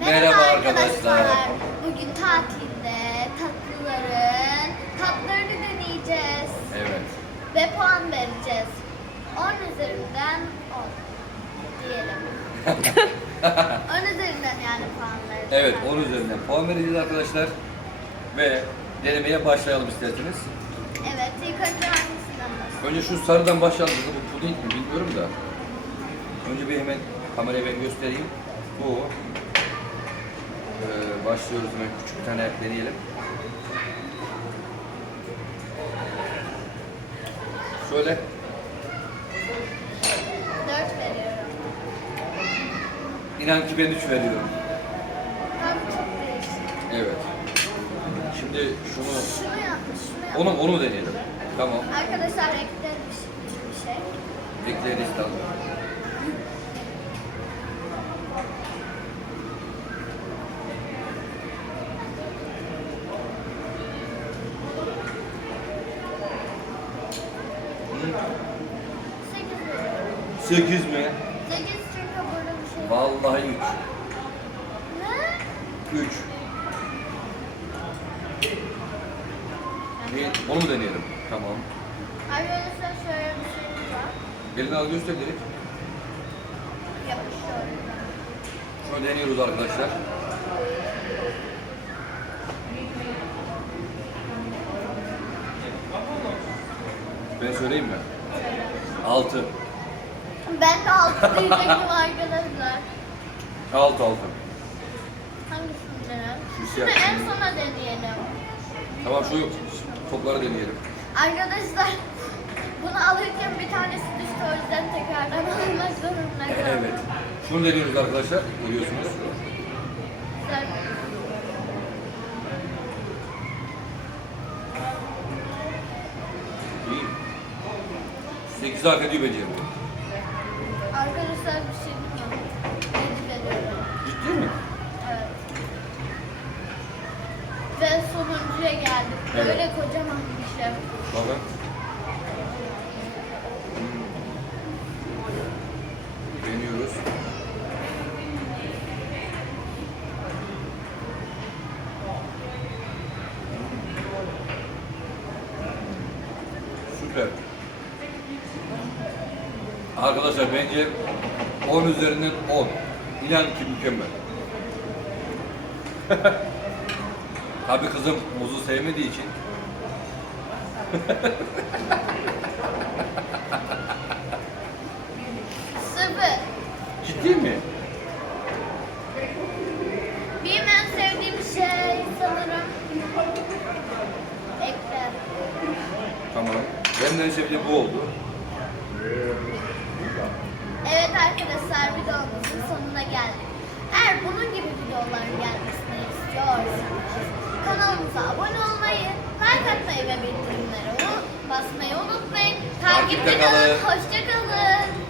Merhaba arkadaşlar. Bugün tatilde tatlıların tatlarını deneyeceğiz. Evet. Ve puan vereceğiz. 10 üzerinden 10 diyelim. 10 üzerinden yani puan vereceğiz. Evet 10 üzerinden puan vereceğiz arkadaşlar. Ve denemeye başlayalım isterseniz. Evet ilk önce hangisinden başlayalım? Önce şu sarıdan başlayalım. Bu puding mi bilmiyorum da. Önce bir hemen kameraya ben göstereyim. Bu. Ee, başlıyoruz hemen küçük bir tane deneyelim. Şöyle 4 veriyorum. inan ki ben 3 veriyorum. Tam çok değişik. Evet. Şimdi şunu Şunu yapmış, şunu yapmış. onu onu deneyelim. Tamam. Arkadaşlar eklemiş bir şey. Bekleriz tamam. 8 veriyorum. 8 mi? 8 çünkü burada bir şey. Vallahi 3. Ne? 3. Bir, onu mu deneyelim? Tamam. Arkadaşlar şöyle bir şey var. Elini al göster direkt. Yapışıyor. Şunu deniyoruz arkadaşlar. Ben söyleyeyim mi? 6. Ben de altı diyecektim arkadaşlar. 6 6. Hangisini deneyelim? Şu Şunu siyah en sona deneyelim. Tamam şu topları deneyelim. Arkadaşlar bunu alırken bir tanesi düştü o yüzden tekrardan almak zorunda kaldım. Evet. Şunu deniyoruz arkadaşlar. Görüyorsunuz. Güzel. İyi. 8 hak ediyor bence. Arkadaşlar bir şey bilmiyorum. Yedi veriyorum. Ciddi mi? Evet. Ve sonuncuya geldik. Evet. Böyle kocaman bir şey. Bakın. Deniyoruz. Süper. Arkadaşlar bence 10 üzerinden 10. İnan ki mükemmel. Tabii kızım muzu sevmediği için Sıfır. Ciddi mi? Benim en sevdiğim şey sanırım ekler. Tamam. Benim de en sevdiğim bu oldu. Evet arkadaşlar videomuzun sonuna geldik. Eğer bunun gibi videoların gelmesini istiyorsanız kanalımıza abone olmayı, like atmayı ve bildirimleri basmayı unutmayın. Takipte kalın. Hoşçakalın.